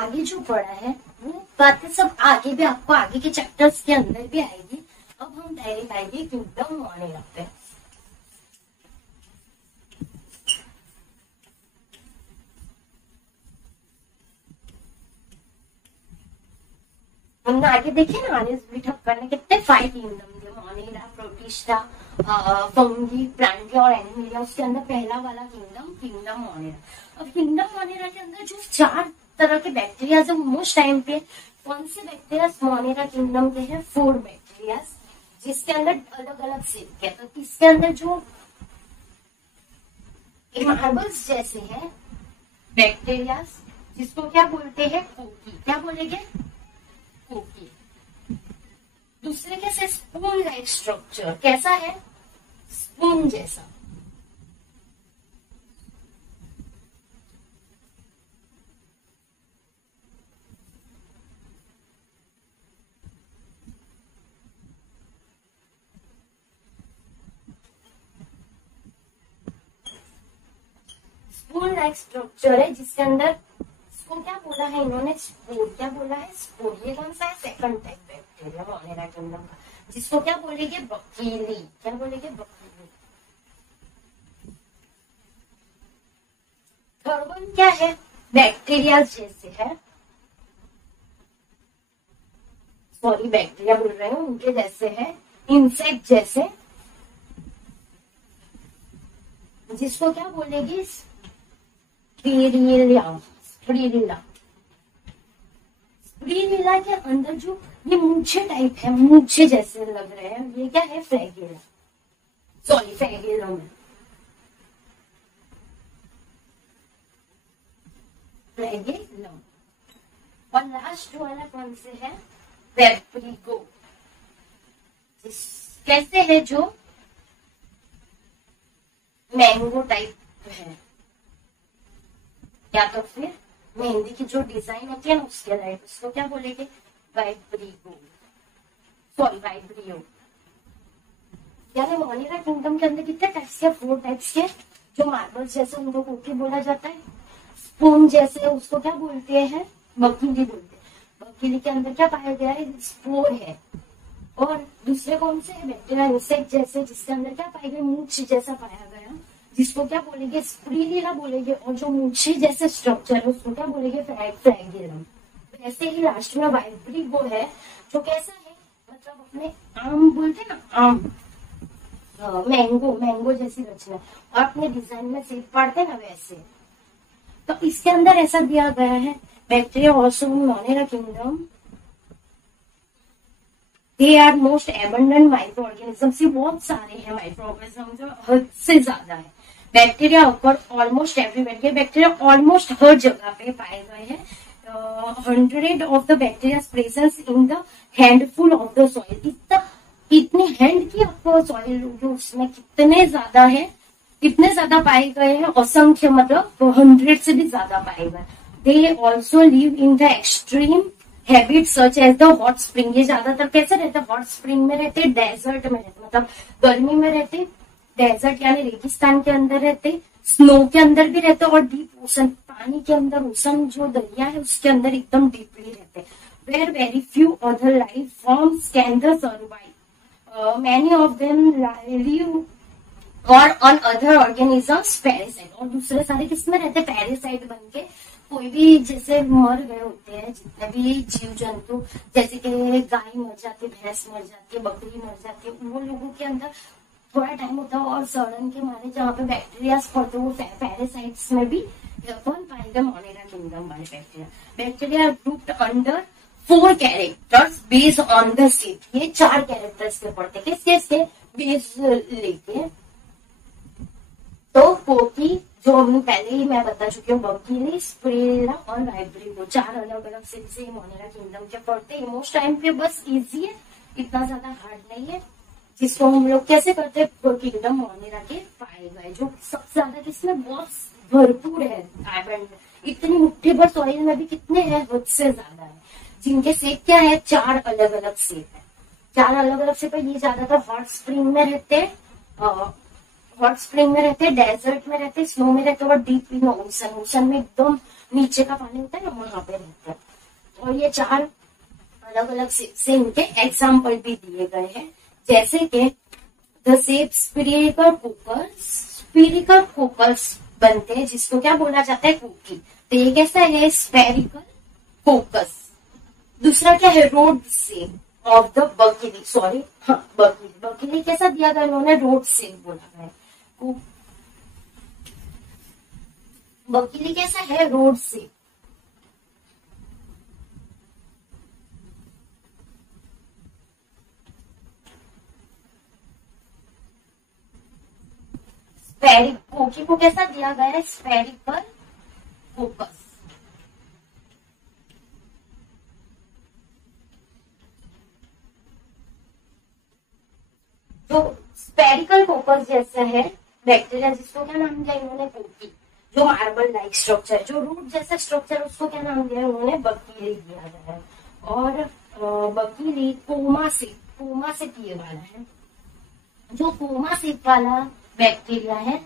आगे जो पढ़ा है वो बातें सब आगे भी आपको आगे के चैप्टर्स के अंदर भी आएगी। अब हम डायरेक्ट आएंगे किंगडम मोनेरा पे। हमने आगे देखे ना, आर्यभट्ट ठक्कर ने कितने 5 किंगडम थे, मोनेरा, प्रोटिस्टा, फंगी, प्लांटिया और एनिमिलिया। उसके अंदर पहला वाला किंगडम मोनेरा। अब किंगडम मोनेरा के अंदर जो 4 तरह के बैक्टीरिया जो मोस्ट टाइम पे कौन से बैक्टीरिया मोनेरा किंगडम के हैं? 4 बैक्टीरिया, जिसके अंदर अलग अलग सेल के। तो इसके अंदर जो मार्बल्स जैसे है बैक्टीरिया, जिसको क्या बोलते हैं? कोकी। क्या बोलेंगे? कोकी। दूसरे कैसे? Spoon like structure. कैसा है? स्पून जैसा। स्पून लाइक स्ट्रक्चर है, जिसके अंदर इसको क्या बोला है इन्होंने? स्पोर। क्या बोला है? स्पोर। ये कौन सा है? Second type bacteria Monera kingdom का, जिसको क्या बोलेंगे? बकीली। क्या बोलेंगे? बकीली। थर्ड वन क्या है? बैक्टीरिया जैसे है, सॉरी बैक्टीरिया बोल रहे हूँ, उनके जैसे है, इंसेक्ट जैसे, जिसको क्या बोलेगी? स्पिरिलिया। स्पिरिलिया के अंदर जो ये मूछे टाइप है, मूछे जैसे लग रहे हैं, ये क्या है? फ्लैगेला। Sorry flagellum. फ्लैगेलम। और लास्ट वाला कौन से है? वेब्रिगो। कैसे है? जो मैंगो टाइप है, या तो फिर मेहंदी की जो डिजाइन होती है ना उसके लाइट, उसको क्या बोलेंगे? वाइब्रिगो। Sorry vibrio. यानी मोनेरा किंगडम के अंदर कितने टाइप्स के? 4 टाइप्स के। जो मार्बल्स जैसे उनको कोकी बोला जाता है। स्पून जैसे उसको क्या बोलते हैं? बकीली बोलते हैं। बकीली के अंदर क्या पाया गया है? स्पोर है। और दूसरे कौन से? बैक्टीरिया इंसेक्ट जैसे, जिसके अंदर क्या पाया गया? मूछ जैसा पाया गया, जिसको क्या बोलेंगे? स्पिरिलिया बोलेंगे। और जो मूछे जैसे स्ट्रक्चर है उसको क्या बोलेंगे? फ्लैगेलम। ऐसे ही लास्ट में वाइब्रिगो है, जो कैसा है? मतलब अपने आम बोलते ना, आम, मैंगो जैसी रचना, और अपने डिजाइन में सेप पाड़ते ना वैसे। तो इसके अंदर ऐसा दिया गया है, bacteria also Monera kingdom they are most abundant micro organism. बहुत सारे हैं माइक्रो ऑर्गेनिज्म, जो हद से ज्यादा है। Bacteria occur almost everywhere. ये बैक्टीरिया ऑलमोस्ट हर जगह पे पाए गए हैं। 100 of the bacteria presence in the handful of the soil. इतने हैंड की आपको सॉइल जो उसमें कितने ज्यादा है, कितने ज्यादा पाए गए हैं? असंख्य, मतलब 100 से भी ज्यादा पाए गए। They also live in the extreme habit such as the hot spring. ये ज्यादातर कैसे रहते? हॉट स्प्रिंग में रहते, डेजर्ट में रहते, मतलब गर्मी में रहते, डेजर्ट यानी रेगिस्तान के अंदर रहते, स्नो के अंदर भी रहते, और डीप ओशन, पानी के अंदर, ओशन जो दरिया है उसके अंदर एकदम डीपली रहते। Where very few other life forms can the survive, many of them live और ऑन अदर ऑर्गेनिजम्स पैरासाइट। और दूसरे सारे किसमें रहते? पैरासाइट बन के। कोई भी जैसे मर गए होते हैं जितने भी जीव जंतु, जैसे कि गाय मर जाती है, भैंस मर जाती है, बकरी मर जाती है, वो लोगों के अंदर थोड़ा टाइम होता है और सड़न के मारे जहाँ पे बैक्टीरिया पड़ते हैं, वो पैरासाइट्स में भी कौन पाएगा? मोनेरा किंगडम वाले bacteria. Bacteria grouped under 4 characters based on the seat. ये 4 कैरेक्टर्स के पड़ते, किसके बेस लेके। तो कोकी, जो हम पहले ही मैं बता चुकी हूँ, बकीली, स्पिरिलिया और वाइब्रिगो, 4 अलग अलग सेल से मोनेरा किंगडम के पड़ते हैं। मोस्ट टाइम पे बस इजी है, इतना ज्यादा हार्ड नहीं है, जिसको हम लोग कैसे करते हैं? किंगडम मोनेरा के पाए गए, जो सबसे ज्यादा किसमें बहुत भरपूर है। आयरन इतनी मुट्ठी भर सॉइल में भी कितने हैं? हद से ज्यादा है। जिनके सेप क्या है? 4 अलग अलग सेप है। 4 अलग अलग सेप है। ये ज्यादातर हॉट स्प्रिंग में रहते हैं, हॉट स्प्रिंग में रहते हैं, डेजर्ट में रहते हैं, स्नो में रहते हैं, और डीप इन ओशन, ओशन में एकदम नीचे का पानी होता है ना, वहां पे रहते हैं। और ये चार अलग अलग से इनके एग्जाम्पल भी दिए गए हैं, जैसे कि द शेप स्फीरिकल कोकल्स, स्फीरिकल कोकल्स बनते हैं जिसको क्या बोला जाता है, कुकी। तो ये कैसा है, स्फेरिकल कोकस। दूसरा क्या है, rod shape of the bacilli, sorry हाँ बकीली, बकीली कैसा दिया गया इन्होंने, रोड शेप बोला है। बकीली कैसा है, रोड शेप। कोकी को कैसा दिया गया है, स्फेरिकल कोकस। जो स्फेरिकल कोकस जैसा है बैक्टीरिया, जिसको क्या नाम दिया इन्होंने, कोकी। जो मार्बल लाइक स्ट्रक्चर, जो रूट जैसा स्ट्रक्चर, उसको क्या नाम दिया उन्होंने, बकीली दिया गया है। और बकीली कोमा से पिए वाला है। जो कोमा सेप वाला बैक्टीरिया है,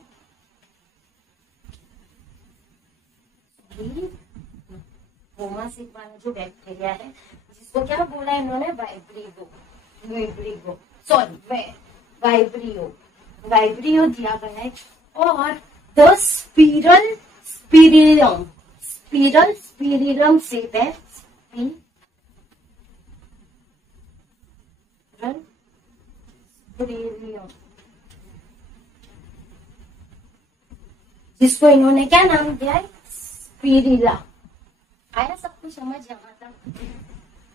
कोमा सेप वाला जो बैक्टीरिया है, जिसको क्या बोला है इन्होंने, वाइब्रियो दिया गया है। और द स्पिरिलम सेप है, स्पिरिलम, जिसको इन्होंने क्या नाम दिया है, स्पिरिला। आया सब कुछ समझ यहाँ तक।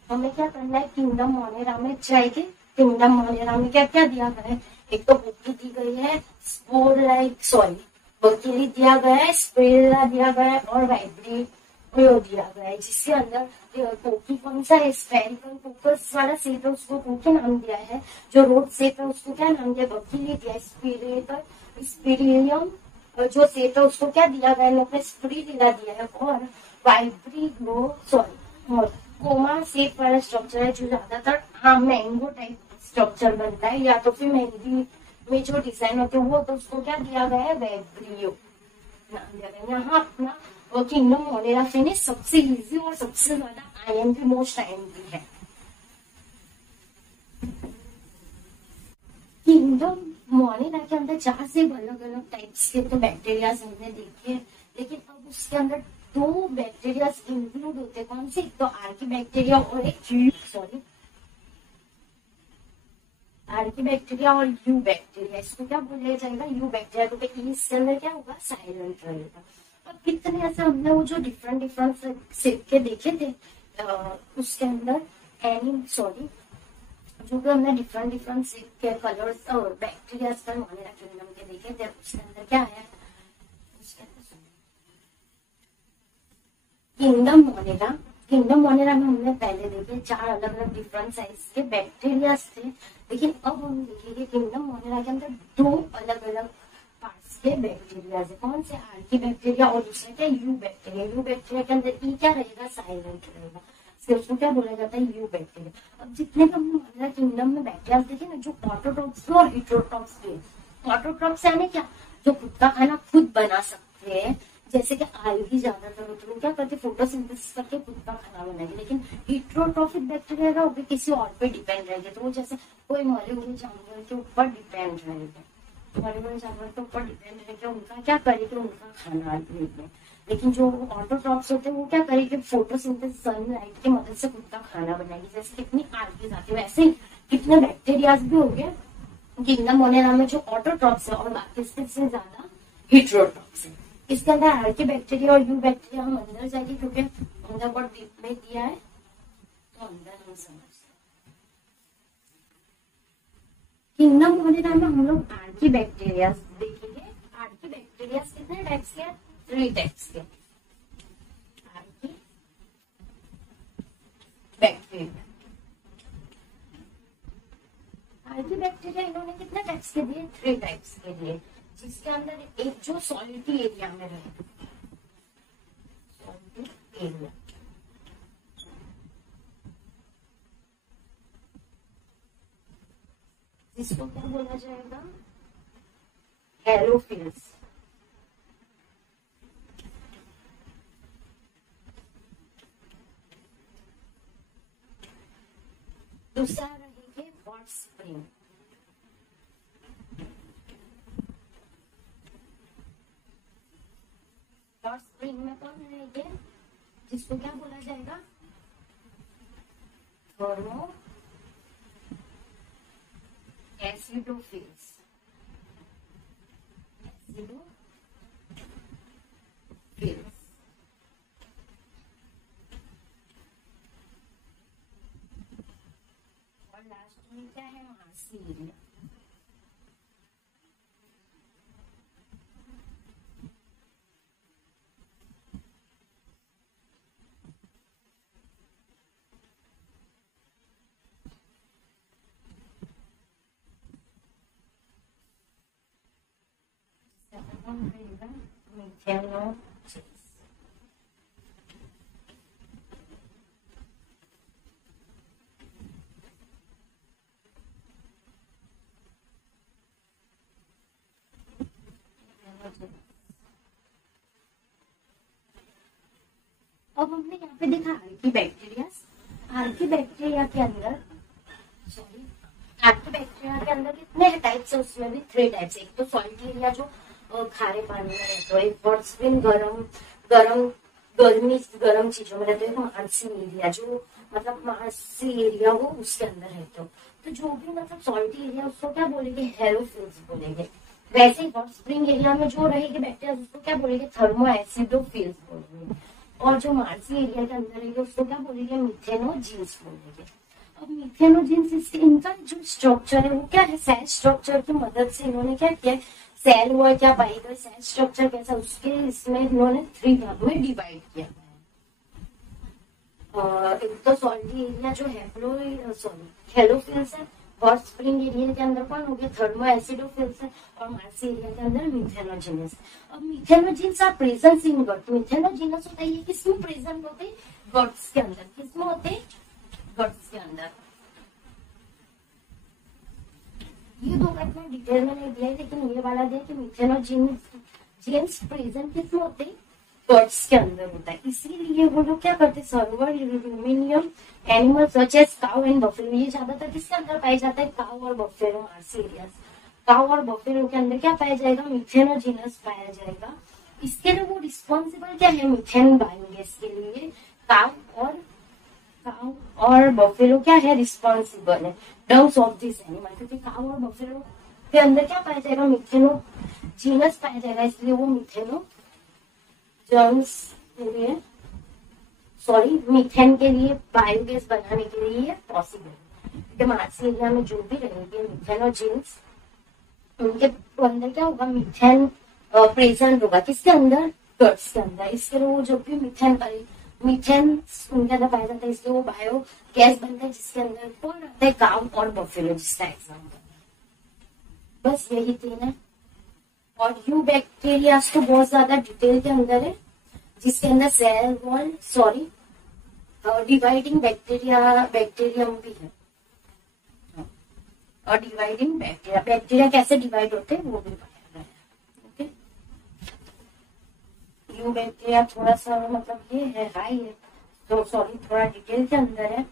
हमें क्या करना है, किंगडम मोनेरा में जाएगी। किंगडम मोनेरा में क्या क्या दिया गया है, एक तो बुक्की दी गई है, बकीली दिया गया है, स्पिरिला दिया गया है, और वाइब्रियो दिया गया है, जिसके अंदर कोकी कौन सा है, स्फेरिकल कोकस वाला सेप है, उसको कोकी नाम दिया है। जो रोड सेप है उसको क्या नाम दिया, बकीली दिया है। स्पिरिलियम जो सेप है उसको क्या दिया गया, लोग स्पिरिला दिया है। और और कोमा सेप वाला स्ट्रक्चर है, जो ज्यादातर मैंगो टाइप स्ट्रक्चर बनता है, या तो फिर मेहंदी में जो डिजाइन होते हैं वो, तो उसको क्या दिया गया है, वाइब्रियो नाम दिया गया। यहाँ अपना किंगडम मोनेरा फिनिश सबसे इजी और सबसे ज्यादा IMP मोस्ट IMP है। किंगडम मोनेरा के अंदर 4 से अलग अलग टाइप्स के तो बैक्टीरिया हमने देखे, लेकिन अब उसके अंदर 2 बैक्टीरिया इंक्लूड होते हैं। कौन से, एक तो आर्की बैक्टीरिया और आर्की बैक्टीरिया और यू बैक्टीरिया। इसको क्या बोला जाएगा, यू बैक्टीरिया, क्योंकि इसके अंदर क्या होगा, साइलेंट रहेगा। और कितने ऐसे हमने वो जो डिफरेंट सेप के देखे थे उसके अंदर जो कि हमने डिफरेंट सेप के कलर्स और बैक्टीरिया मोनेरा किंगडम के देखे थे, उसके अंदर क्या है, उसके अंदर किंगडम मोनेरा में हमने पहले देखे 4 अलग अलग डिफरेंट साइज के बैक्टीरिया थे, लेकिन अब हम देखेंगे किंगडम मोनेरा के अंदर 2 अलग अलग पार्ट्स के बैक्टीरिया है। कौन से, आर्की बैक्टीरिया और दूसरा क्या, यू बैक्टीरिया। यू बैक्टीरिया के अंदर ई क्या रहेगा, साइलेंट रहेगा, उसको क्या बोला जाता है, यू बैक्टीरिया। अब जितने भी हमने मोनेरा किंगडम में बैक्टीरिया देखे ना, जो ऑटोट्रॉप्स थे और हेटेरोट्रॉप्स थे। ऑटोट्रॉप्स यानी क्या, जो खुद का खाना खुद बना सकते हैं, जैसे कि आलगी ज्यादातर होते हैं, क्या करते, फोटोसिंथेसिस करके खुद का खाना बनाएंगे। लेकिन हेटेरोट्रॉफिक बैक्टीरिया का वो किसी और पे डिपेंड रहेगा, तो वो जैसे कोई मरे हुए जानवर के ऊपर डिपेंड रहेगा, मरे हुए जानवर के ऊपर डिपेंड रहेगा, उनका क्या करेंगे, उनका खाना लेंगे। लेकिन जो ऑटोट्रॉप्स होते हैं वो क्या करेंगे, फोटोसिंथेसिस सनलाइट की मदद से खुद का खाना बनाएंगे। जैसे कितनी आलगी आती है, वैसे ही कितने बैक्टीरियाज भी हो गए किंगडम मोनेरा में जो ऑटोट्रॉप्स है, और बाकी से ज्यादा हेटेरोट्रॉप्स है। इसके अंदर आर्की बैक्टीरिया और यू बैक्टीरिया हम अंदर जाएंगे, क्योंकि अंदर बहुत डीप में दिया है, तो अंदर हम समझते हैं। किंगडम मोनेरा में हम लोग आर्की बैक्टीरिया देखेंगे। आर्की बैक्टीरिया कितने टाइप्स के, 3 टाइप्स के आर्की बैक्टीरिया। आर्की बैक्टीरिया इन्होंने कितने टाइप्स के दिए, 3 टाइप्स के दिए, जिसके अंदर एक जो सॉलिटी एरिया में रहे, सॉलिटी एरिया, जिसको क्या बोला जाएगा, एरोफिल्स। दूसरा रहेंगे हॉट स्प्रिंग। हॉट स्प्रिंग में कौन रहेंगे, जिसको क्या बोला जाएगा, थर्मो एसिडोफिल्स। एसिडोफिल्स। और लास्ट में क्या है, मार्सिलिया। मिथेनोजेंस। अब हमने यहाँ पे देखा आर्कीबैक्टीरिया। आर्कीबैक्टीरिया के अंदर सॉरी आर्कीबैक्टीरिया के अंदर कितने टाइप्स है, उसमें भी 3 टाइप्स। एक तो सॉल्ट एरिया जो खारे पानी में रहते हो, एक हॉट स्प्रिंग गर्म चीजों में रहते हो, मार्सी एरिया जो मतलब मार्सी एरिया हो उसके अंदर रहते हो। तो जो भी मतलब सॉल्टी एरिया उसको क्या बोलेंगे, हेरोफिल्स बोलेंगे। वैसे ही हॉट स्प्रिंग एरिया में जो रहेगी बैक्टीरिया उसको क्या बोलेंगे, थर्मो एसिडोफिल्स बोलेंगे। और जो मार्सी एरिया के अंदर रहेगी उसको क्या बोलेंगे, मिथेनोजीन्स बोलेंगे। अब मिथेनोजीन्स इनका जो स्ट्रक्चर है वो क्या है, सेल स्ट्रक्चर की मदद से इन्होंने क्या किया, सेल हुआ क्या पाई गई, सेल स्ट्रक्चर कैसा, उसके इसमें इन्होंने 3 भाग में डिवाइड किया है। एक तो सॉल्टी एरिया जो हेलोफिल्स है, हॉट स्प्रिंग एरिया के अंदर कौन हो गया, थर्मो एसिडोफिल्स है, और मार्सी एरिया के अंदर मिथेनोजिनस। अब मिथेनोजिन्स आर प्रेजेंट इन गट। मिथेनोजिनस होता है ये किसमें प्रेजेंट होते हैं, गट्स के अंदर। किसमें होते हैं, गट्स के अंदर। ये दो मैंने डिटेल में नहीं दिया है, लेकिन ये वाला दिया कि मिथेनोजिन्स प्रेजेंट किसमें होते हैं, गट्स के अंदर होता है। इसीलिए वो लोग क्या करते हैं, several ruminant animal such as cow and buffalo, ये ज्यादातर किसके अंदर पाया जाता है, काउ और बफेलो, मार्सी एरियाज। काउ और बफेलो के अंदर क्या पाया जाएगा, मिथेनोजिनस पाया जाएगा। इसके लिए वो रिस्पॉन्सिबल क्या है, मिथेन बाइंग गैस के लिए काउ और बफेलो क्या है, रिस्पॉन्सिबल है टर्म्स ऑफ दिस एनिमल। क्योंकि काउ और बफेलो के अंदर क्या पाया जाएगा, मिथेनोजिनस पाया जाएगा, इसलिए वो मिथेनो जर्म्स के लिए मीथेन के लिए बायोगैस बनाने के लिए ये पॉसिबल है। मार्सी एरिया में जो भी रहेंगे मिथेनोजिन्स, उनके अंदर क्या होगा, मीथेन प्रेजेंट होगा, किसके अंदर, गट्स के अंदर। इसके लिए वो जो भी मीथेन उनके अंदर पाया जाता है, इसलिए वो बायो गैस बनता है, जिसके अंदर कौन आता है, काउ और बफेलो, जिसका एग्जाम्पल। बस यही 3 है। और यू बैक्टीरिया तो बहुत ज्यादा डिटेल के अंदर है, जिसके अंदर सेल वॉल डिवाइडिंग बैक्टीरियम भी है। और डिवाइडिंग बैक्टीरिया कैसे डिवाइड होते हैं वो भी बताया गया है। ओके, यू बैक्टीरिया थोड़ा सा मतलब ये है हाई है, तो थोड़ा डिटेल के अंदर है,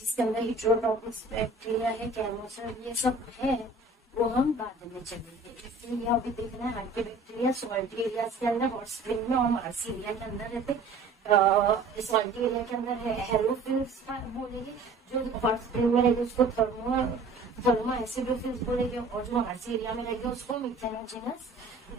जिसके अंदर हिट्रोटॉपिक्स बैक्टीरिया है, कैमोसर, ये सब है, वो हम बाद में चलेंगे। इसलिए अभी देखना है आर्कीबैक्टीरिया सॉल्टी एरिया के अंदर, हॉट स्प्रिंग में और मार्सी एरिया के अंदर रहते। सॉल्टी एरिया के अंदर है हेलोफिल्स बोलेंगे, जो हॉट स्प्रिंग में रहेंगे उसको थर्मो एसिडोफिल्स बोलेंगे, और जो मार्सी एरिया में रहेंगे उसको मिथेनोजिनस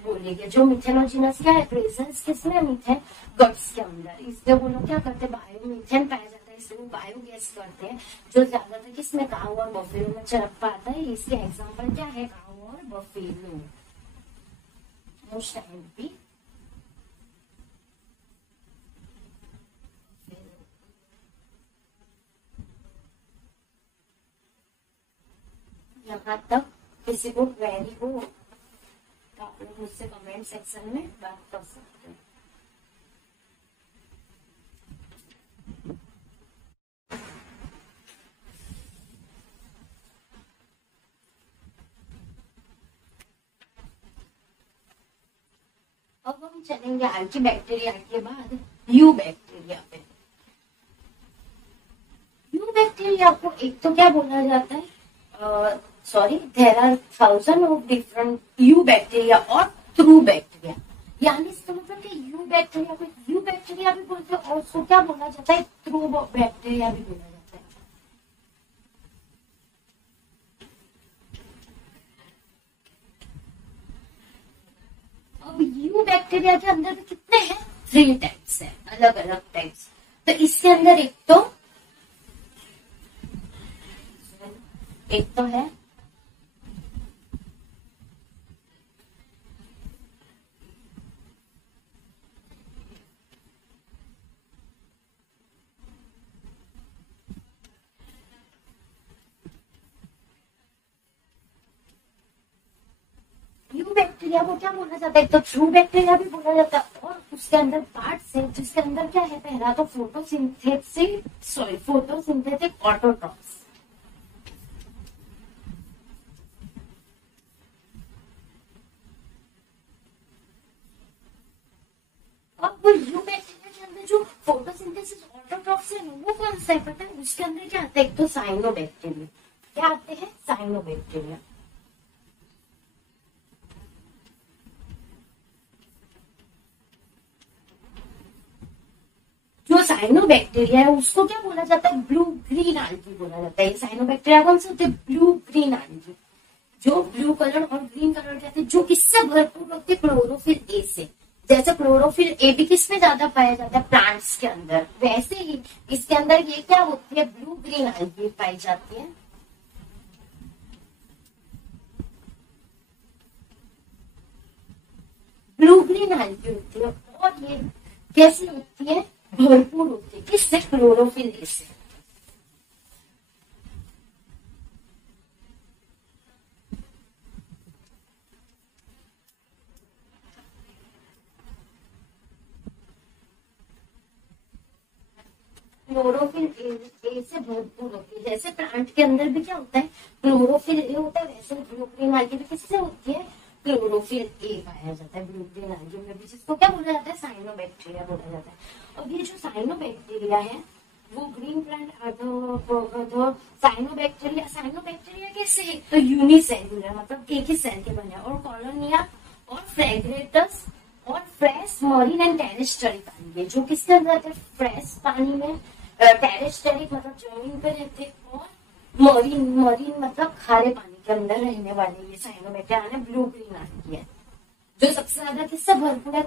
बोलेंगे। जो मिथेनोजिनस क्या है, प्रेजेंस किसमें, मीथेन गट्स के अंदर। इसलिए वो लोग क्या करते हैं, बायोमीथेन पाया जाता है, इसलिए वो बायोगैस करते हैं, जो ज्यादातर किसमें, काऊ और बफेलो में चल पाता है। इसके एग्जाम्पल क्या है, काऊ और बफेलो। मोस्ट एमपी यहाँ तक किसी को क्वेरी हो तो आप लोग मुझसे कमेंट सेक्शन में बात कर सकते हैं। अब हम चलेंगे आर्की बैक्टीरिया के बाद यू बैक्टीरिया पे। यू बैक्टीरिया को एक तो क्या बोला जाता है, sorry, there are thousand of different eubacteria और थ्रू बैक्टीरिया, यानी इसका मतलब कि यू बैक्टीरिया भी बोलते हैं और उसको क्या बोला जाता है, थ्रू बैक्टीरिया भी बोला जाता है। अब यू बैक्टीरिया के अंदर भी कितने हैं, 3 टाइप्स है, अलग अलग टाइप्स। तो इसके अंदर एक तो है यू बैक्टीरिया को क्या बोला जाता है, तो ट्रू बैक्टीरिया भी बोला जाता है। और उसके अंदर पार्ट्स है जिसके अंदर क्या है, पहला तो फोटोसिंथेटिक ऑटोट्रॉप्स। अब यू बैक्टीरिया के अंदर जो फोटोसिंथेसिस ऑटोट्रॉप्स है वो कौन सा है पता है, उसके अंदर क्या आता है, एक तो साइनोबैक्टीरिया। क्या आते हैं, साइनोबैक्टीरिया। जो साइनोबैक्टीरिया है उसको क्या बोला जाता है, ब्लू ग्रीन आल्गी बोला जाता है। साइनोबैक्टीरिया कौन से होते हैं, ब्लू ग्रीन आल्गी, जो ब्लू कलर और ग्रीन कलर के आते हैं, जो किससे भरपूर होते हैं, क्लोरोफिल ए से। जैसे क्लोरोफिल ए भी किसमें ज्यादा पाया जाता है, प्लांट्स के अंदर, वैसे ही इसके अंदर ये क्या होती है, ब्लू ग्रीन आल्गी पाई जाती है। ब्लू ग्रीन आल्गी होती है और ये कैसी होती है, भरपूर होती है, किससे, क्लोरोफिल ए से। क्लोरोफिल ए से भरपूर होती है। जैसे प्लांट के अंदर भी क्या होता है, क्लोरोफिल ए होता है, वैसे ब्लू ग्रीन आल्गी भी किससे होती है, क्लोरोफिल ए पाया जाता है ब्लू ग्रीन आल्गी में भी, जिसको क्या बोला जाता है, साइनोबैक्टीरिया बोला जाता है। अब ये जो साइनोबैक्टीरिया है वो ग्रीन प्लांट साइनोबैक्टीरिया कैसे है, तो यूनिसेल्युलर, मतलब एक ही सेल के बने, और कॉलोनिया और फ्रेगरेटस और फ्रेश मरीन एंड टेरेस्ट्रिक आएंगे, जो किसके अंदर रहते हैं, फ्रेश पानी में, टेरेस्ट्रिक मतलब जमीन पे रहते हैं, और मरीन मतलब खारे पानी के अंदर रहने वाले ये साइनोबैक्टीरिया ब्लू ग्रीन आती है, जो सबसे ज्यादा किससे भरपूर है,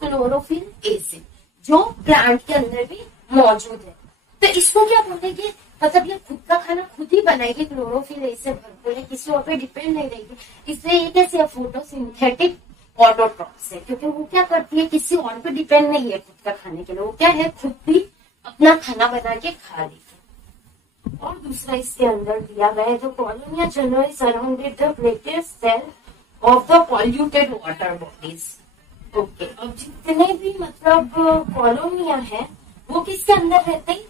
क्लोरोफिल ए से, जो प्लांट के अंदर भी मौजूद है। तो इसको क्या बोलेंगे, मतलब ये खुद का खाना खुद ही बनाएगी, क्लोरोफिल ए से भरपूर है, किसी और पे डिपेंड नहीं रहेगी। इसलिए ये कैसे फोटोसिंथेटिक ऑटोट्रॉप्स है, क्योंकि वो क्या करती है, किसी और पे डिपेंड नहीं है खुद का खाने के लिए, वो क्या है, खुद भी अपना खाना बना के खा रही है। और दूसरा इसके अंदर दिया गया है, तो colonies generally surrounded the greatest cell of the polluted water bodies. Okay, अब जितने भी मतलब कॉलोनिया है वो किसके अंदर रहते हैं,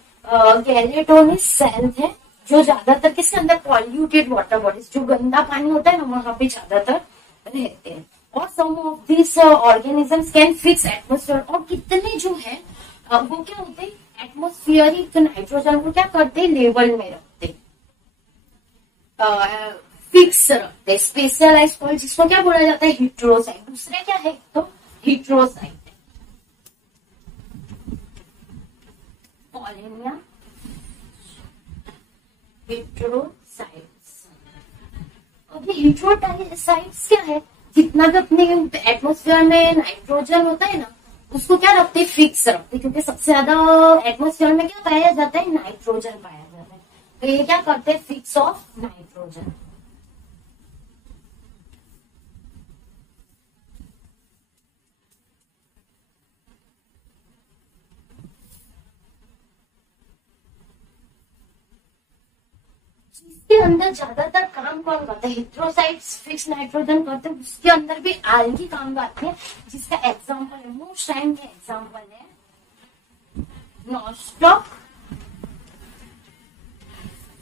गैलेटोनिस सेल है, जो ज्यादातर किसके अंदर, पॉल्यूटेड वाटर बॉडीज, जो गंदा पानी होता है ना वहां पे ज्यादातर रहते हैं। और some of this organisms can fix atmosphere, और कितने जो है वो क्या होते हैं, एटमोस्फियरिक नाइट्रोजन को क्या करते हैं, लेवल में रखते, फिक्स रखते, स्पेशलाइज कॉल, जिसको क्या बोला जाता है, हीट्रोसाइट। दूसरे क्या है, तो हीट्रोसाइट, कॉलोनिया हीट्रोसाइट्स। अब ये हीट्रोसाइट्स क्या है, जितना भी अपने एटमोस्फेयर में नाइट्रोजन होता है ना, उसको क्या रखते, फिक्स रखते, क्योंकि सबसे ज्यादा एटमोस्फेयर में क्या पाया जाता है, नाइट्रोजन पाया जाता है। तो ये क्या करते हैं, फिक्स ऑफ नाइट्रोजन। इसके अंदर ज्यादातर काम कौन करता है, हीट्रोसाइट्स फिक्स नाइट्रोजन करते हैं, उसके अंदर भी आल्गी काम करते हैं, जिसका एग्जांपल है, मोस्ट टाइम के एग्जांपल है नॉस्टॉक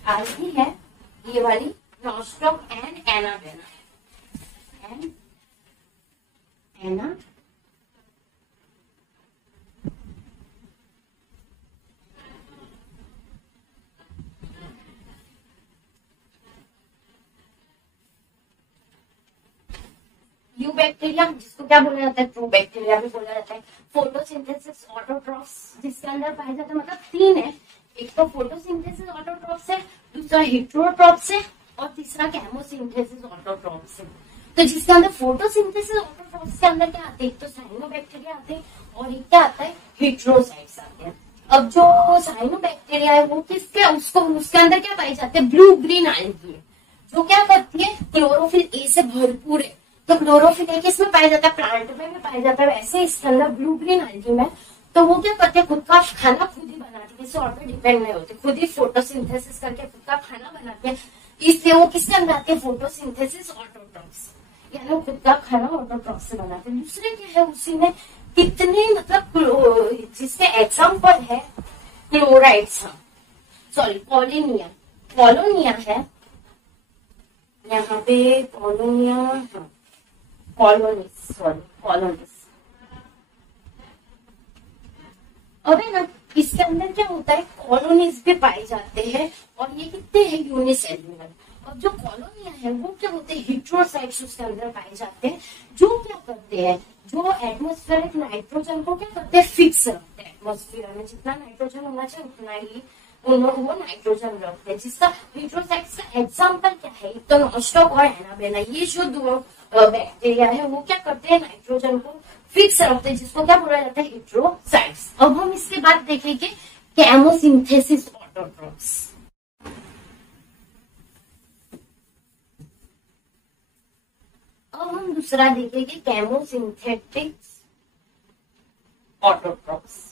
आल्गी है, ये वाली नॉस्टॉक एंड एनाबेना, बैक्टीरिया, जिसको क्या बोला जाता है, ट्रू बैक्टीरिया भी बोला जाता है। फोटोसिंथेसिस ऑटोट्रॉफ्स, जिसके अंदर पाए जाते हैं, मतलब तीन है, एक तो फोटोसिंथेसिस ऑटोट्रॉफ्स है, दूसरा हेटेरोट्रॉफ्स है, और तीसरा केमोसिंथेसिस ऑटोट्रॉफ्स है। तो जिसके अंदर फोटोसिंथेसिस ऑटोट्रॉफ्स के अंदर क्या आते हैं, एक तो साइनोबैक्टीरिया आते हैं और एक क्या आता है, हेटेरोसाइट्स आते हैं। अब जो साइनोबैक्टीरिया है वो किसके, उसको उसके अंदर क्या पाए जाते हैं, ब्लू ग्रीन algae, जो क्या करती है, क्लोरोफिल ए से भरपूर है। तो क्लोरोफिल ए किसमें पाया जाता है, प्लांट में भी पाया जाता है, वैसे इसके अंदर ब्लू ग्रीन algae में। तो वो क्या करते हैं, खुद का खाना खुद ही बनाते हैं, किसी और पे डिपेंड नहीं होते, खुद ही फोटोसिंथेसिस करके खुद का खाना बनाते हैं। इसलिए वो किसके अंदर आते हैं, फोटोसिंथेसिस ऑटोट्रॉफ्स, यानी वो खुद का खाना ऑटोट्रॉफ से बनाते हैं। दूसरे क्या है, उसी में कितने मतलब जिसके एग्जाम्पल है क्लोराइड्स, हाँ सॉरी कॉलोनिया, कॉलोनिया है यहाँ पे, कॉलोनिया, हाँ कॉलोनिस, सॉरी कॉलोनिस। अब है ना, इसके अंदर क्या होता है, कॉलोनीज भी पाए जाते हैं, और ये कितने हैं, यूनिसेल्युलर। और जो कॉलोनिया है वो क्या होते हैं, हेटेरोसाइट्स उसके अंदर पाए जाते हैं, जो क्या करते हैं, जो एटमॉस्फेरिक नाइट्रोजन को क्या करते हैं, फिक्स रखते हैं। एटमॉस्फेयर में जितना नाइट्रोजन होना चाहिए उतना ही वो नाइट्रोजन रखते हैं। जिसका हेटेरोसाइट्स का एग्जाम्पल क्या है, तो नॉस्टॉक और एनाबेना, ये जो दो बैक्टीरिया है वो क्या करते हैं, नाइट्रोजन को फिक्स रखते हैं, जिसको क्या बोला जाता है, हेटेरोसाइट्स। अब हम इसके बाद देखेंगे केमोसिंथेसिस ऑटोट्रॉफ्स। अब हम दूसरा देखेंगे केमोसिंथेटिक्स ऑटोट्रॉफ्स।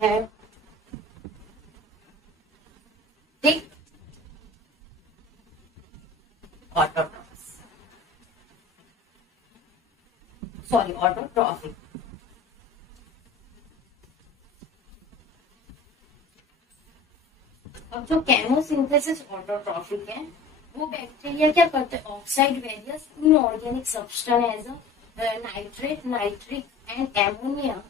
है ठीक, ऑटोट्रॉफ्स, सॉरी ऑटोट्रॉफिक। अब जो केमोसिंथेसिस ऑटोट्रॉफिक है वो बैक्टीरिया क्या करते हैं, oxide various inorganic substance as nitrate, nitric and ammonia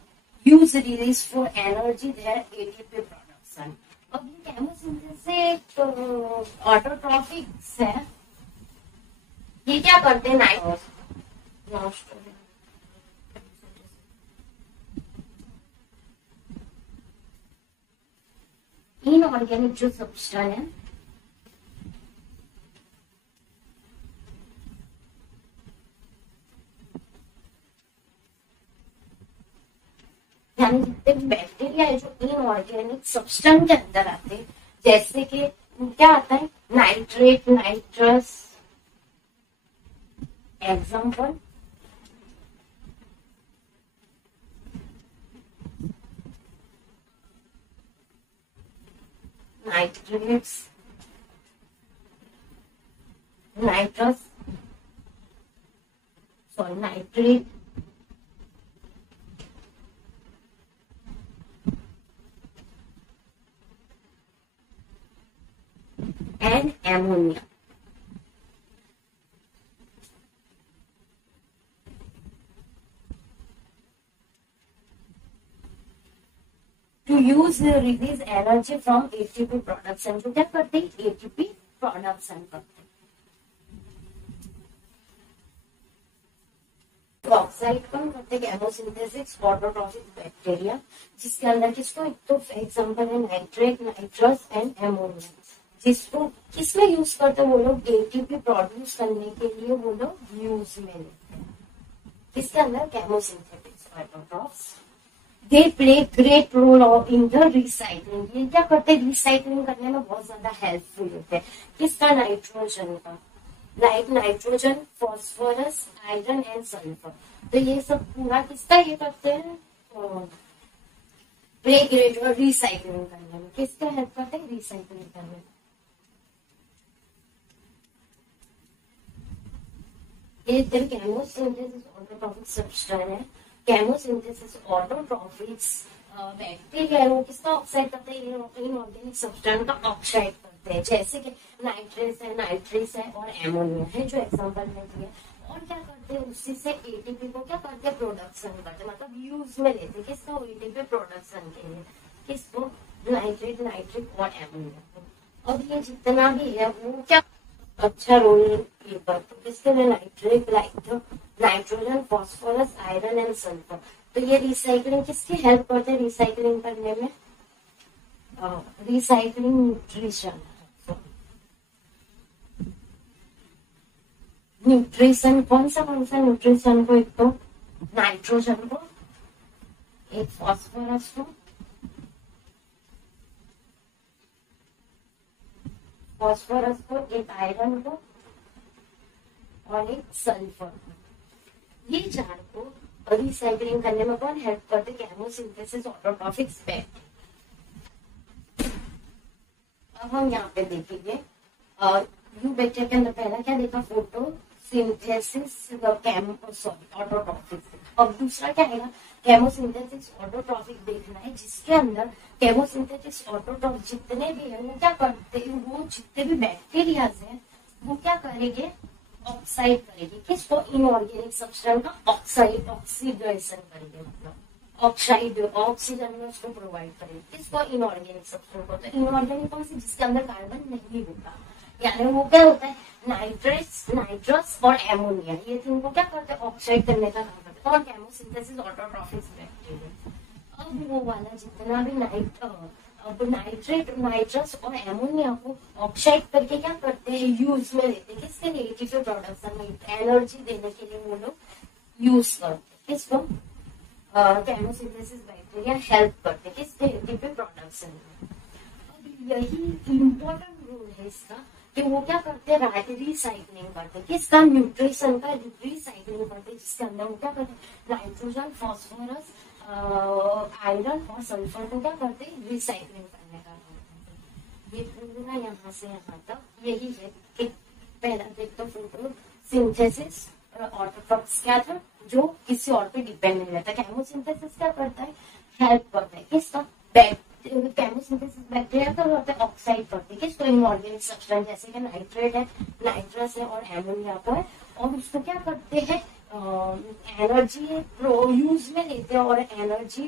use release for energy their ATP production. अब ये केमोसिंथेसिस ऑटोट्रॉफिक्स है, ये क्या करते हैं, इनऑर्गेनिक जो सब्सटेंस है यानी जितने भी बैक्टीरिया है जो इनऑर्गेनिक सब्सटेंस के अंदर आते हैं, जैसे कि क्या आता है, nitrate, nitrous, example nitrates, nitrous, sorry nitrate, and ammonia. To use release energy from ATP production, जो क्या करते हैं, एटीपी प्रोडक्शन करते हैं। ऑक्साइड कौन करते हैं, केमोसिंथेसिस ऑटोट्रॉफिक बैक्टीरिया, जिसके अंदर किसको, एक तो एग्जाम्पल है नाइट्रेट, नाइट्रस एंड एमोनिया, जिसको किसमें यूज करते हैं, वो लोग एटीपी प्रोड्यूस करने के लिए वो लोग यूज में लेते हैं। इसके अंदर chemosynthetics autotrophs, they play great role of in the recycling, ये क्या करते हैं, रिसाइकलिंग करने में बहुत ज्यादा हेल्पफुल होते हैं। किसका, नाइट्रोजन का, like nitrogen, phosphorus, iron and sulphur. तो ये सब पूरा किसका ये करते हैं, प्ले ग्रेट रोल रिसाइकलिंग करने में। किसका हेल्प करते हैं, रिसाइकलिंग करने में। ये केमोसिंथेसिस ऑटोट्रॉफिक सब्सटेंस है। केमोसिंथेसिस ऑटोट्रॉफिक्स बैक्टीरिया है वो किसका ऑक्साइड करते हैं, इनऑर्गेनिक सब्सटेंस का ऑक्साइड करते हैं, जैसे कि नाइट्रेस है, नाइट्रिस है और एमोनिया है, जो एग्जांपल में दिए। और क्या करते हैं, उसी से एटीपी को क्या करते हैं, प्रोडक्शन करते हैं, मतलब यूज में लेते हैं, किसका, एटीपी प्रोडक्शन के लिए। किसको, नाइट्रेट, नाइट्रिक और एमोनिया। अब ये जितना भी है वो क्या अच्छा रोल प्ले करते हैं किसके लिए, nitrate like the nitrogen, phosphorus, iron and sulphur. तो ये रिसाइकलिंग किसकी हेल्प करते हैं रिसाइकलिंग करने में, रिसाइकलिंग न्यूट्रिशन, न्यूट्रिशन कौन सा न्यूट्रिशन को, एक तो नाइट्रोजन को, एक फॉस्फोरस को, एक आयरन को और एक सल्फर को। ये चार को रिसाइकलिंग करने में कौन हेल्प करते, केमोसिंथेसिस, ऑटोट्रॉफिक स्पेक्ट। अब हम यहाँ पे देखेंगे यूबैक्टीरिया के अंदर पहला क्या देखा, फोटोसिंथेसिस, ऑटोट्रॉफिक। अब दूसरा क्या आएगा, केमोसिंथेसिस, ऑटोट्रॉफिक देखना है, जिसके अंदर केमोसिंथेसिस, ऑटोट्रॉफिक जितने भी है वो क्या करते हैं, वो जितने भी बैक्टीरियाज हैं वो क्या करेंगे, ऑक्साइड करेंगे किसको, इनऑर्गेनिक सब्सटेंस का ऑक्सीडेशन करेंगे, मतलब ऑक्साइड ऑक्सीजन में उसको प्रोवाइड करेंगे किसको, इनऑर्गेनिक सब्सटेंस को। तो इनऑर्गेनिक कौन सी, जिसके अंदर कार्बन नहीं होता, यानी वो क्या होता है, नाइट्रस और एमोनिया, ये तीन को क्या करते हैं, ऑक्साइड करने का काम करते हैं, और केमोसिंथेसिस, ऑटोट्रॉफिक बैक्टीरिया। अब वो वाला जितना भी नाइट्रेट, नाइट्रस और एमोनिया को ऑक्साइड करके क्या करते हैं, यूज में लेते हैं किसके लिए, एटीपी प्रोडक्शन में, एनर्जी देने के लिए वो लोग यूज करते हैं किसको, केमोसिंथेसिस बैक्टीरिया हेल्प करते हैं किसके, एटीपी प्रोडक्शन में। अब यही इम्पोर्टेंट रोल है इसका कि वो क्या करते हैं, रिसाइकलिंग करते हैं किसका, न्यूट्रिशन का रिसाइकलिंग करते हैं, जिसके अंदर वो क्या करते हैं, नाइट्रोजन, फॉस्फोरस, आयरन और सल्फर को क्या करते हैं, रिसाइकलिंग करने का काम करते हैं। ये पूरा यहाँ से यहाँ तक यही है कि पहला देख तो फोटोसिंथेसिस, ऑटोट्रॉफिक क्या था, जो किसी और पे डिपेंड नहीं रहता। केमोसिंथेसिस क्या करता है, हेल्प करता है किसका, केमोसिंथेसिस बैक्टीरिया का होता है, ऑक्साइड करते हैं किसको, इनऑर्गेनिक सब्सटेंस जैसे कि नाइट्रेट है, नाइट्रस है और एमोनिया को है, और उसको क्या करते हैं, एनर्जी यूज में लेते हैं और एनर्जी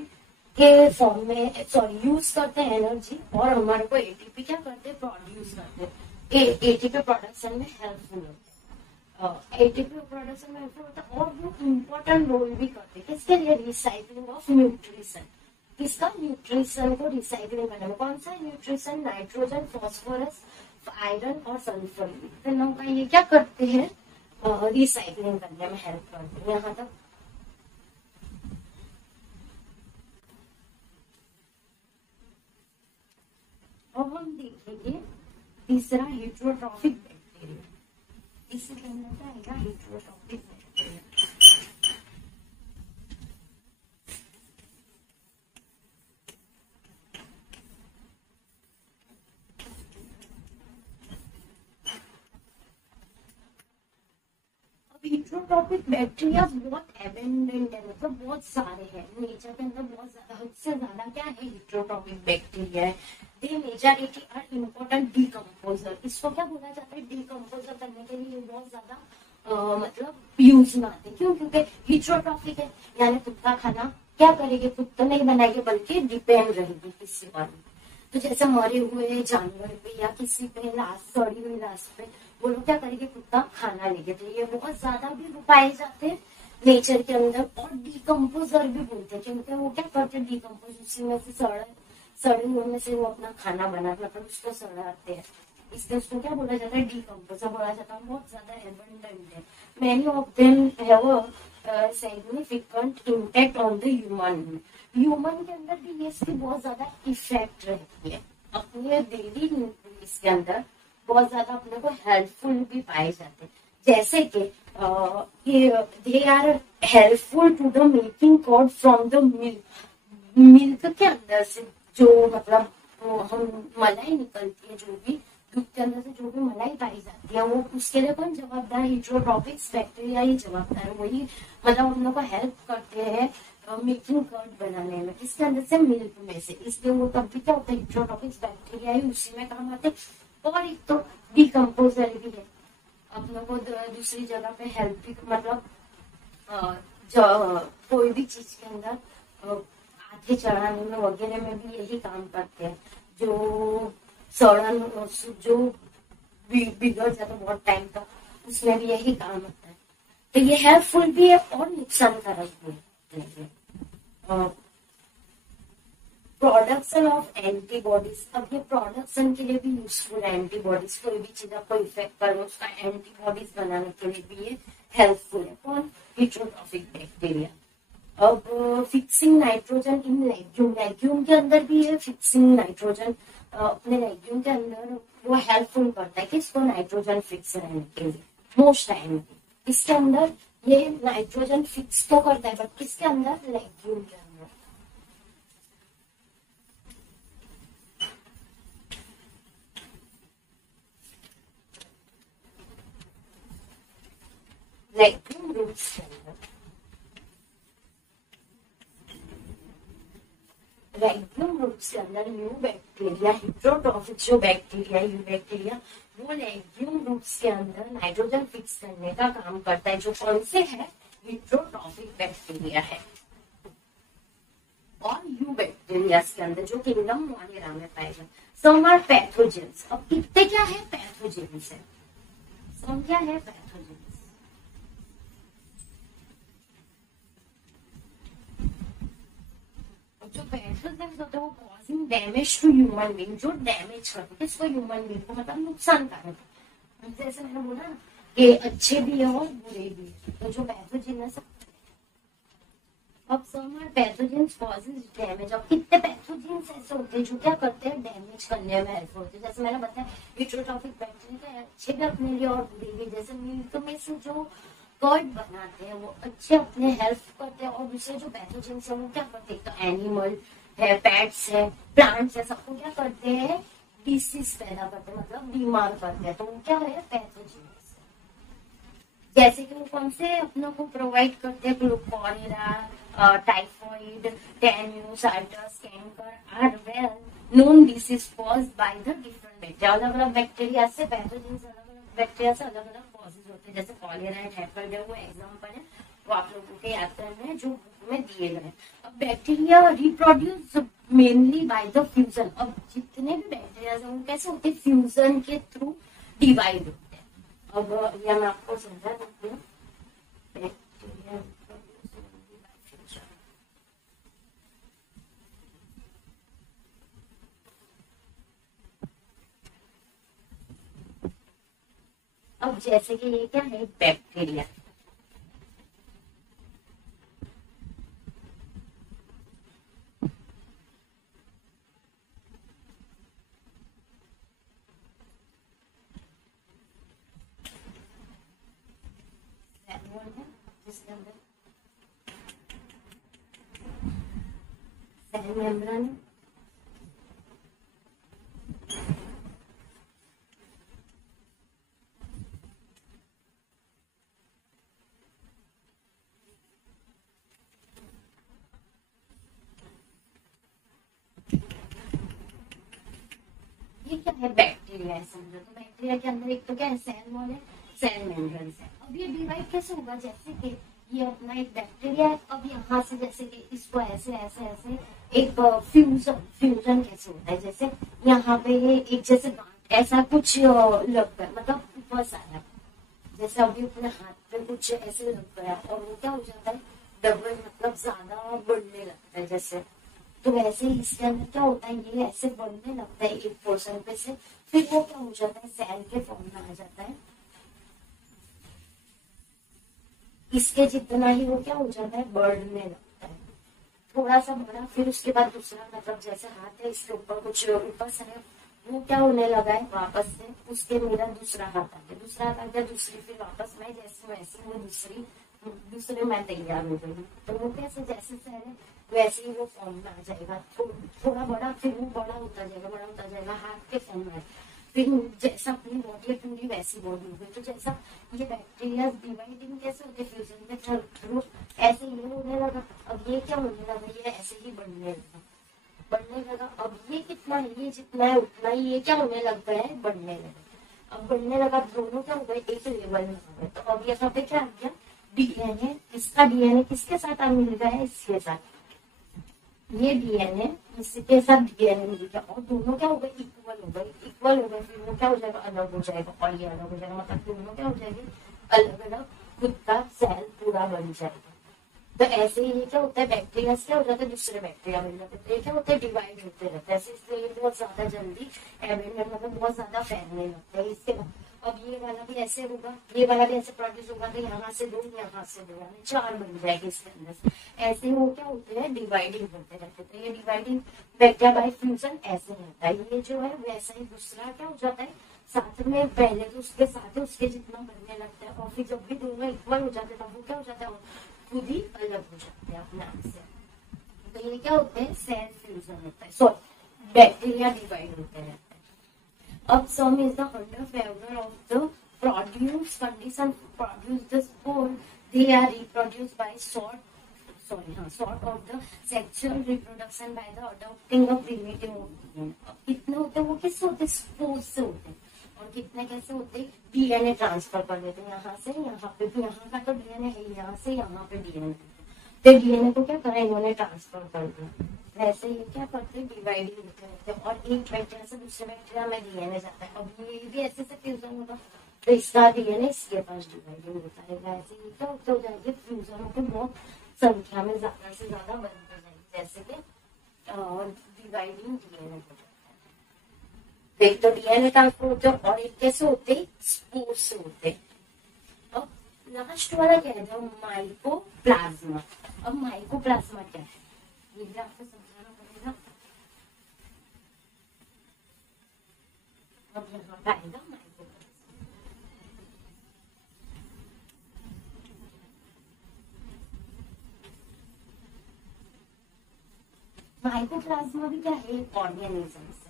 के फॉर्म में, सॉरी यूज करते हैं एनर्जी, और हमारे को एटीपी क्या करते हैं, प्रोड्यूस करते हैं, एटीपी प्रोडक्शन में हेल्पफुल होते हैं, एटीपी प्रोडक्शन में हेल्पफुल होता है, और वो इम्पोर्टेंट रोल भी करते हैं किसके लिए, रिसाइकलिंग ऑफ न्यूट्रिशन, किसका, न्यूट्रिशन को रिसाइकलिंग करने में। कौन सा न्यूट्रिशन, नाइट्रोजन, फॉस्फोरस, आयरन और सल्फर, तीनों का ये क्या करते हैं, रिसाइकलिंग करने में हेल्प करते हैं। यहाँ तक अब हम देखेंगे तीसरा, हेट्रोट्रॉफिक बैक्टीरिया। इसके अंदर क्या आएगा, हेट्रोट्रॉफिक बैक्टीरिया। हेट्रोट्रॉफिक बैक्टीरिया बहुत एबेंडेंट है, मतलब बहुत सारे हैं नेचर के अंदर, बहुत ज्यादा, हद से ज्यादा क्या है, हेट्रोट्रॉफिक बैक्टीरिया है। दे मेजॉरिटी आर इम्पोर्टेंट डीकम्पोजर, इसको क्या बोला जाता है, डीकम्पोजर करने के लिए बहुत ज्यादा मतलब यूज में आते हैं। क्यों, क्योंकि हेट्रोट्रॉफिक है, यानी खुद का खाना क्या करेगी, खुद तो नहीं बनाएगी बल्कि डिपेंड रहेगी किसी पर। तो जैसे मरे हुए जानवर पे या किसी पे लाश, सड़ी हुई लाश पे वो लोग क्या करेंगे, खुद का खाना लेंगे। तो ये बहुत ज्यादा भी पाए जाते हैं नेचर के अंदर, और डीकम्पोजर भी बोलते हैं क्योंकि वो क्या करते हैं, डीकम्पोज उसी में से सड़े हुए में से वो अपना खाना बनाते, मतलब उसको सड़ाते हैं, इसलिए उसको क्या बोला जाता है, डीकम्पोजर बोला जाता है। बहुत ज्यादा एबंडेंट है, many of them have significant impact on the human के अंदर भी ये इसकी बहुत ज्यादा इफेक्ट रहती है, अपने डेली इसके अंदर बहुत ज्यादा अपने को हेल्पफुल भी पाए जाते हैं। जैसे कि they are helpful to the making curd from the milk के अंदर से, जो मतलब हम मलाई निकलती है, जो भी दूध के अंदर से जो भी मलाई पाई जाती है, वो उसके लिए कौन जवाबदार, हेट्रोट्रॉफिक बैक्टीरिया ही जवाबदार है। वही मतलब हम लोग को हेल्प करते हैं मेकिंग कर्ड बनाने में, इसके अंदर से मिल्क में से, इसलिए वो तब भी क्या होता है, हेट्रोट्रॉफिक बैक्टीरिया ही उसी में काम आते हैं। और एक तो डीकम्पोजर भी है, अपनों को दूसरी जगह पे हेल्प भी, मतलब कोई भी चीज के अंदर आगे चढ़ाने में वगैरह में भी यही काम करते हैं। जो सड़न जो बिगड़ जाता है बहुत टाइम तक, उसमें भी यही काम होता है। तो ये हेल्पफुल भी है और नुकसानकारक भी है। प्रोडक्शन ऑफ एंटीबॉडीज, अब ये प्रोडक्शन के लिए भी यूजफुल है एंटीबॉडीज, कोई भी चीज आपको इफेक्ट करे उसका एंटीबॉडीज बनाने के लिए भी ये हेल्पफुल है। कौन? Heterotrophic bacteria. अब fixing nitrogen in legume, legume के अंदर भी है फिक्सिंग नाइट्रोजन, अपने लेग्यूम के अंदर वो हेल्पफुल करता है कि इसको नाइट्रोजन फिक्स रहने के लिए मोस्ट टाइम। इसके अंदर ये नाइट्रोजन फिक्स तो करता है, बट किसके अंदर? लेग्यूम के अंदर। लेग्यूम रूट्स के अंदर, लेग्यूम रूट्स के अंदर यू बैक्टीरिया, हेटेरोट्रॉफिक जो बैक्टीरिया, यू बैक्टीरिया, वो लेग्यूम रूट्स के अंदर नाइट्रोजन फिक्स करने का काम करता है, जो कौन से है? हेटेरोट्रॉफिक बैक्टीरिया है। और यू बैक्टीरिया के अंदर जो किंगडम मोनेरा में पाएगा। Some are pathogens. अब कितने क्या है? पैथोजेंस है। सम क्या है? पैथोजेंस। जो पैथोजेंस होते हैं वो causing damage to human being, जो डैमेज करते हैं किसको? ह्यूमन बीइंग को, मतलब नुकसानकारक। जैसे मैंने बोला ना कि अच्छे भी है और बुरे भी है, तो जो पैथोजेन है सब। अब some are pathogens causes damage. अब कितने पैथोजेंस ऐसे होते हैं जो क्या करते हैं? डैमेज करने में हेल्प होते हैं। जैसे मैंने बताया हेटेरोट्रॉफिक बैक्टीरिया अच्छे भी अपने लिए और बुरे भी। जैसे मिल्क में से जो कर्ड बनाते हैं वो अच्छे अपने हेल्प करते हैं, और दूसरे जो पैथोजेंस है वो क्या करते हैं? तो एनिमल है, पेट्स है, प्लांट्स है, सबको क्या करते हैं? डिसीज पैदा करते हैं, मतलब बीमार करते हैं। तो वो क्या है? पैथोजेंस। जैसे कि वो कौन से अपनों को प्रोवाइड करते हैं? Cholera, typhoid, tetanus, citrus, canker are well known diseases caused by the different bacteria. अलग अलग बैक्टीरिया से, पैथोजेंस अलग अलग बैक्टीरिया से अलग अलग कॉजेज होते हैं। जैसे कॉलेरा है, टाइफॉइड है, वो एग्जाम्पल है, वो आप लोगों के याद करना है जो बुक में दिए गए। अब bacteria reproduce mainly by the fusion. अब जितने भी बैक्टीरिया है वो कैसे होते हैं? फ्यूजन के थ्रू डिवाइड होते हैं। अब यह मैं आपको समझा देती हूँ। बैक्टीरिया अब जैसे कि ये क्या है? बैक्टीरिया। जिसके अंदर सेल मेम्ब्रेन है, ये क्या है? बैक्टीरिया है समझो। तो बैक्टीरिया के अंदर एक तो क्या है? सेल वॉल है, सेल मेम्ब्रेन है। अब ये डिवाइड कैसे होगा? जैसे कि ये अपना एक बैक्टीरिया है, अब यहाँ से जैसे कि इसको ऐसे ऐसे ऐसे एक फ्यूजन कैसे होता है? जैसे यहाँ पे ये एक जैसे गांठ ऐसा कुछ लगता है, मतलब ऊपर सारा, जैसे अभी अपने हाथ पे कुछ ऐसे लग गया और वो क्या हो जाता है? डबल, मतलब ज्यादा बढ़ने लगता है जैसे। तो वैसे ही इसके अंदर क्या होता है? ये ऐसे बढ़ने लगता है एक पोर्शन पे से, फिर वो क्या हो जाता है? सेल के फॉर्म में आ जाता है। इसके जितना ही वो क्या हो जाता है? बढ़ने लगता है, थोड़ा सा बढ़ा, फिर उसके बाद दूसरा, मतलब जैसे हाथ है इसके ऊपर कुछ ऊपर से है, वो क्या होने लगा है? वापस से उसके मेरा दूसरा हाथ आ गया, दूसरा हाथ आ गया, दूसरी, फिर वापस मैं जैसे वैसे वो दूसरे मैं तैयार हो गई। तो वो कैसे? जैसे सेल है वैसे ही वो फॉर्म में आ जाएगा, थोड़ा बड़ा, फिर वो बड़ा होता जाएगा, बड़ा होता जाएगा, हाथ के फॉर्म में। फिर जैसा अपनी बॉडी है पूरी वैसी बॉडी हो गई। तो जैसा ये बैक्टीरिया डिवाइडिंग कैसे होते? फ्यूजन के थ्रू ऐसे ये होने लगा। अब ये क्या होने लगा? ये ऐसे ही बढ़ने लगा। अब ये कितना है? ये जितना है उतना ही ये क्या होने लगता है? बढ़ने लगा। अब बढ़ने लगा, दोनों क्या हो गए? एक लेवल में हो गए। तो अब यहाँ पे क्या आ गया? डीएनए। इसका डीएनए किसके साथ मिल गया है? इसके साथ। ये डीएनए इसके साथ डीएनए मिल गया और दोनों क्या हो गए, इक्वल हो गए। इक्वल हो गए फिर वो क्या हो जाएगा, अलग हो जाएगा और ये अलग हो जाएगा, मतलब दोनों क्या हो जाएंगे, अलग अलग खुद का सेल पूरा बन जाएगा। तो ऐसे ही ये क्या होता है, बैक्टीरिया क्या हो जाता है, दूसरे बैक्टीरिया बन जाते हैं, तो ये क्या होता है, डिवाइड होते रहते हैं ऐसे, इसलिए ये बहुत ज्यादा जल्दी एबेंडन मतलब बहुत ज्यादा फैलने लगता है। इसके बाद अब ये वाला भी ऐसे होगा, ये वाला भी ऐसे प्रोड्यूस होगा, तो यहाँ से दो यहाँ से दो यानी 4 बन जाएगी इसके अंदर से। ऐसे वो क्या होते हैं, डिवाइडिंग होते रहते हैं। तो ये डिवाइडिंग बैक्टीरिया बाय फ्यूजन ऐसे रहता है। ये जो है वैसा ही दूसरा क्या हो जाता है, साथ में पहले तो उसके साथ उसके जितना बनने लगता है और फिर जब भी दोनों इक्वल हो जाते हैं तब वो क्या हो जाता है, खुद ही अलग हो जाते हैं अपने आप से। तो ये क्या होते हैं, सेल फ्यूजन होता है, सॉरी बैक्टीरिया डिवाइड होते रहते हैं। अब some is the under favor of the produce condition produce the spore, they are reproduced by sort of the sexual reproduction by the adopting of primitive organ। अब कितने होते हैं वो, किससे होते हैं, स्पोर से होते हैं। और कितने कैसे होते हैं, डीएनए ट्रांसफर कर देते हैं यहाँ से यहाँ पे, भी यहाँ का तो डीएनए है, यहाँ से यहाँ पे डीएनए, तो डीएनए को क्या करें, इन्होंने ट्रांसफर कर दिया। वैसे ये क्या करते हैं, डिवाइडिंग होते रहते हैं और एक बैक्टीरिया से दूसरे बैक्टीरिया में डीएनए जाता है। अब ये भी ऐसे से फ्यूजन होगा तो इसका डीएनए इसके पास डिवाइडिंग होता है। वैसे ये क्या होते हो जाएंगे, फ्यूजन होकर बहुत संख्या में ज्यादा से ज्यादा बनते जाएंगे, जैसे कि डिवाइडिंग डीएनए हो जाता है। एक तो डीएनए ट्रांसफर होते हैं और एक कैसे होते हैं, स्पोर से होते हैं। अब लास्ट वाला क्या है, माइकोप्लाज्मा। अब माइकोप्लाज्मा क्या है, ये भी आपको समझाना पड़ेगा। अब यहाँ पे आएगा माइकोप्लाज्मा भी क्या है, ऑर्गेनिज्म है।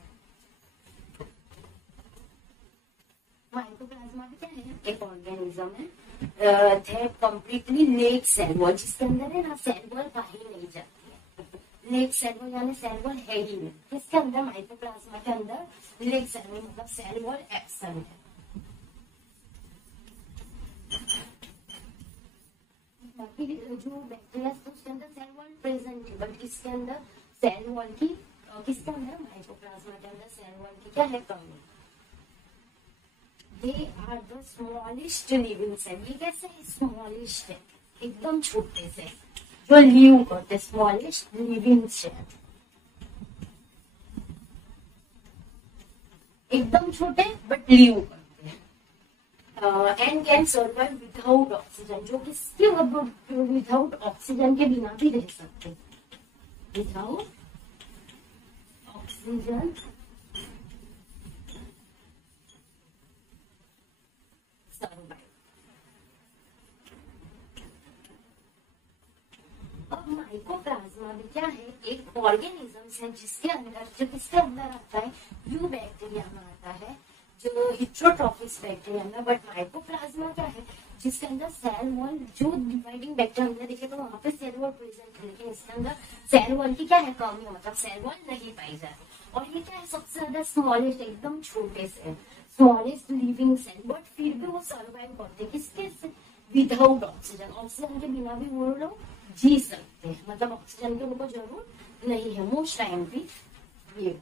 माइकोप्लाज्मा भी क्या है, एक ऑर्गेनिज्म है कंप्लीटली लेक सेल वॉल, जिसके अंदर है ना सेल वॉल बाहर नहीं जाती है। लेक सेल वॉल यानी सेल वॉल है ही नहीं, किसके अंदर, माइकोप्लाज्मा के अंदर लेक सेल वॉल मतलब सेल वॉल एब्सेंट है। बाकी जो बैक्टीरिया उसके अंदर सेल वॉल प्रेजेंट है, बट इसके अंदर सेल वॉल की, किसके अंदर, माइकोप्लाज्मा के अंदर सेल वॉल की क्या है, कमी। They are the smallest living cell। ये कैसे है, स्मॉलेस्ट है, एकदम छोटे से जो लीव करते, स्मॉलेस्ट लिविंग सेल, एकदम छोटे बट लीव करते हैं। And can survive without oxygen, जो किसके विदाउट ऑक्सीजन के बिना भी रह सकते, विदाउट ऑक्सीजन अब माइकोप्लाज्मा भी क्या है, एक ऑर्गेनिज्म है जिसके अंदर, जो किसके अंदर आता है, यू बैक्टीरिया में आता है, जो हिट्रोट्रॉफिस बैक्टीरिया में। बट माइकोप्लाज्मा क्या है, जिसके अंदर सेल वॉल, जो डिवाइडिंग बैक्टीरिया अंदर देखे तो वहां पे सेल वॉल प्रेजेंट है, लेकिन इसके अंदर सेल वॉल की क्या है, कमी, मतलब सेल वॉल नहीं पाई जाती। और ये क्या है, सबसे ज्यादा स्मॉलेस्ट, एकदम छोटे से स्मॉलेस्ट लिविंग सेल, बट फिर भी वो सर्वाइव करते, किसके, विदाउट ऑक्सीजन। ऑक्सीजन के बिना भी वो लोग जी सकते हैं, मतलब ऑक्सीजन की उनको जरूरत नहीं है मोस्ट टाइम भी। ये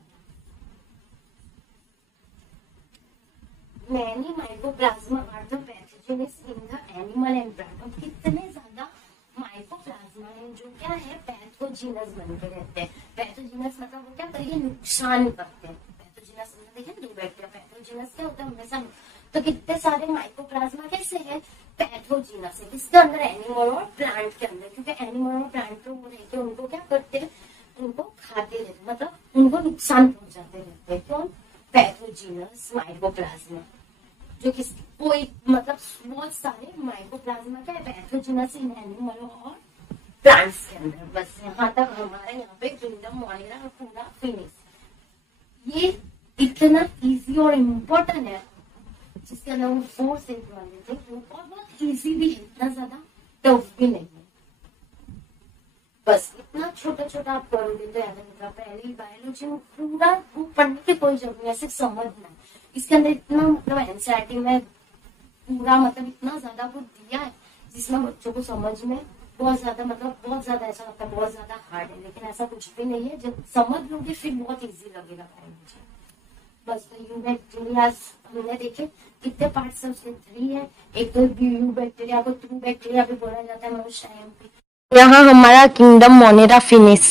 many mycoplasma are the pathogenic in the animal and plant. अब कितने ज्यादा माइकोप्लाज्मा है जो क्या है, पैथोजिनस बनते रहते हैं। पैथोजिनस मतलब वो क्या करेंगे, नुकसान करते हैं। पैथोजिनस देखिए दो बैक्टीरिया, पैथोजिनस क्या होता है हमेशा, तो कितने सारे माइकोप्लाज्मा कैसे है, पैथोजिनस है, किसके अंदर, एनिमल और प्लांट के अंदर, क्योंकि एनिमल और प्लांट तो वो रहते हैं, उनको क्या करते हैं, उनको खाते रहते, मतलब उनको नुकसान पहुंचाते रहते हैं। कौन, पैथोजिनस माइकोप्लाज्मा, जो किस कोई मतलब बहुत सारे माइकोप्लाज्मा क्या है, पैथोजिनस इन एनिमल और प्लांट्स के अंदर। बस यहाँ तक हमारे यहाँ पे किंगडम मोनिरा पूरा फिनिश। ये इतना इजी और इम्पोर्टेंट है, जिसके अंदर वो 4 सेट वाले थे, और बहुत इजी भी है, इतना ज्यादा टफ भी नहीं है। बस इतना छोटा छोटा आप करोगे तो याद रहेगा। पहले बायोलॉजी में पूरा बुक पढ़ने की कोई जरूरत नहीं, सिर्फ समझना। इसके अंदर इतना मतलब एनसीईआरटी में पूरा मतलब इतना ज्यादा कुछ दिया है जिसमें बच्चों को समझ में बहुत ज्यादा, मतलब बहुत ज्यादा ऐसा लगता है बहुत ज्यादा हार्ड है, लेकिन ऐसा कुछ भी नहीं है। जब समझ लोगे फिर बहुत इजी लगेगा बायोलॉजी। बस तो यू बैक्टीरिया हमने देखे कितने पार्ट्स है उसके, 3 है। एक तो यू बैक्टीरिया को ट्रू बैक्टीरिया भी बोला जाता है मोस्ट टाइम पे। यहाँ हमारा किंगडम मोनेरा फिनिस।